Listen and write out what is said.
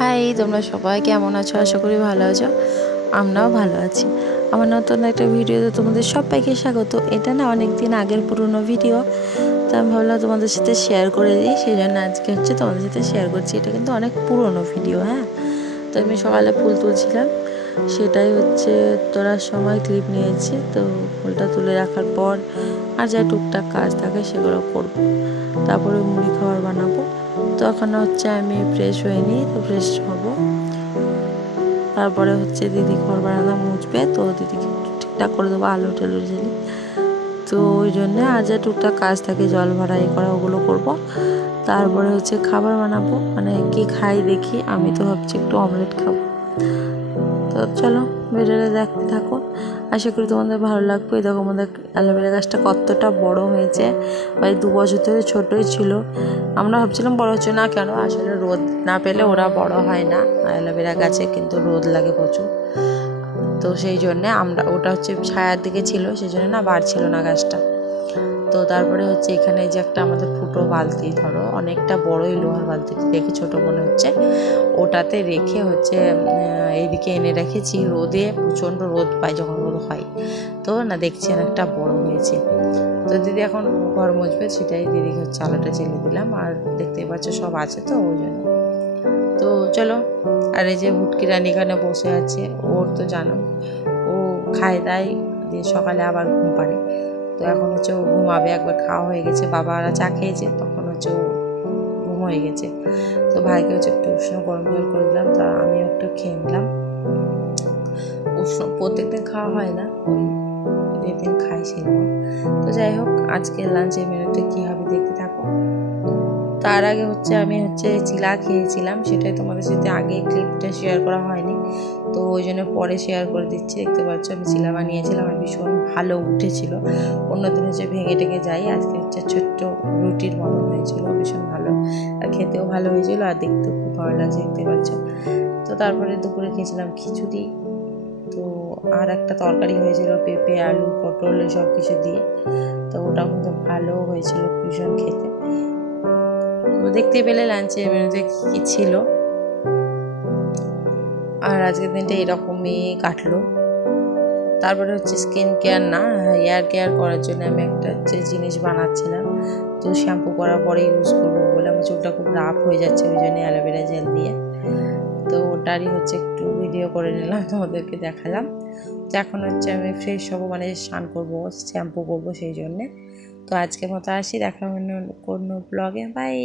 High, তোমরা সবাই কেমন আছো? আশা করি ভালো আছো। আমরাও ভালো আছি। আমার নতুন একটা ভিডিওতে তোমাদের সবাইকে স্বাগত। এটা না অনেক দিন আগের পুরনো ভিডিও। তো আমি ভাবলাম তোমাদের সাথে শেয়ার করে দিই। সেই জন্য আজকে হচ্ছে তোমাদের সাথে শেয়ার করছি। এটা কিন্তু অনেক পুরনো ভিডিও হ্যাঁ? তো আমি সকালে ফুল তুলছিলাম। সেটাই হচ্ছে তোলার সময় ক্লিপ নিয়েছি। তো ফুলটা তুলে রাখার পর আর যা টুকটাক কাজ থাকে সেগুলো করব। তারপরে মুড়ি খাবার বানাবো। তখন হচ্ছে আমি ফ্রেশ নিই, তো ফ্রেশ হব। তারপরে হচ্ছে দিদি ঘর বারান্দা মুছবে, তো দিদিকে ঠিকঠাক করে দেবো, আলু টালু জেলি তো ওই জন্যে আর যা টুকটাক কাজ থাকে, জল ভরা এ করা, ওগুলো করব। তারপরে হচ্ছে খাবার বানাবো মানে কি খাই দেখি, আমি তো ভাবছি একটু অমলেট খাব। তো চলো ভিডিওটা দেখতে থাকো। আশা করি তোমাদের ভালো লাগবে। এই দেখো আমাদের অ্যালোভেরা গাছটা কতটা বড় হয়েছে। প্রায় দু বছর ধরে ছোটোই ছিল। আমরা ভাবছিলাম বড় হচ্ছে না কেন? আসলে রোদ না পেলে ওরা বড় হয় না। অ্যালোভেরা গাছে কিন্তু রোদ লাগে প্রচুর। তো সেই জন্যে আমরা, ওটা হচ্ছে ছায়ার দিকে ছিল। সেই জন্য না বাড়ছিল না গাছটা। তো তারপরে হচ্ছে এখানে যে একটা আমাদের ফুটো বালতি ধরো অনেকটা বড়ই লোহার বালতি দেখে ছোট মনে হচ্ছে। ওটাতে রেখে হচ্ছে আহ, এইদিকে এনে রেখেছি রোদে প্রচণ্ড রোদ পায় যখন রোদ হয়। তো না দেখছি অনেকটা বড় হয়েছে। তো দিদি এখন ঘর মুছবে সেটাই দিদিকে হচ্ছে আলোটা জেলে দিলাম। আর দেখতেই পাচ্ছ সব আছে তো ওই জন্য। তো চলো আর এই যে ভুটকি রানী এখানে বসে আছে ওর তো জানো ও খায় দায় দিয়ে সকালে আবার ঘুম পাড়ে। তো এখন হচ্ছে ও ঘুমাবে, একবার খাওয়া হয়ে গেছে, বাবারা চা খেয়েছে, তখন হচ্ছে ও ঘুম হয়ে গেছে। তো ভাইকে হচ্ছে একটু উষ্ণ গরম জল করে দিলাম, তা আমিও একটু খেয়ে নিলাম। উষ্ণ, প্রত্যেকদিন খাওয়া হয় না, ওই যেদিন খাই সেদিন। তো যাই হোক আজকে লাঞ্চের মেনুতে কী হবে দেখতে থাকো। তার আগে হচ্ছে আমি হচ্ছে চিলা খেয়েছিলাম, সেটাই তোমাদের সাথে আগে ক্লিপটা শেয়ার করা হয়নি। তো ওই জন্য পরে শেয়ার করে দিচ্ছি, দেখতে পাচ্ছ আমি চিলা বানিয়েছিলাম, আর ভীষণ ভালো উঠেছিল। অন্যদিন হচ্ছে ভেঙে টেঙে যাই, আজকে হচ্ছে ছোট্ট রুটির মতন হয়েছিল, ভীষণ ভালো। আর খেতেও ভালো হয়েছিল, আর দেখতেও খুব ভালো লাগছে, দেখতে পাচ্ছ। তো তারপরে দুপুরে খেয়েছিলাম খিচুড়ি। তো আর একটা তরকারি হয়েছিল, পেঁপে, আলু, পটল সব কিছু দিয়ে। তো ওটা কিন্তু ভালো হয়েছিল ভীষণ খেতে। তো দেখতে পেলে লাঞ্চের মেনুতে কী কী ছিল। আর আজকের দিনটা এরকমই কাটলো। তারপরে হচ্ছে স্কিন কেয়ার না হেয়ার কেয়ার করার জন্য আমি একটা হচ্ছে জিনিস বানাচ্ছিলাম। তো শ্যাম্পু করার পরে ইউজ করব বলে আমার চুলটা খুব রাফ হয়ে যাচ্ছে ওই জন্য অ্যালোভেরা জেল দিয়ে। তো ওটারই হচ্ছে একটু ভিডিও করে নিলাম, তোমাদেরকে দেখালাম। তো এখন হচ্ছে আমি ফ্রেশ হব মানে স্নান করব শ্যাম্পু করব সেই জন্যে। তো আজকের মতো আসি দেখা অন্য কোনো ব্লগে বাই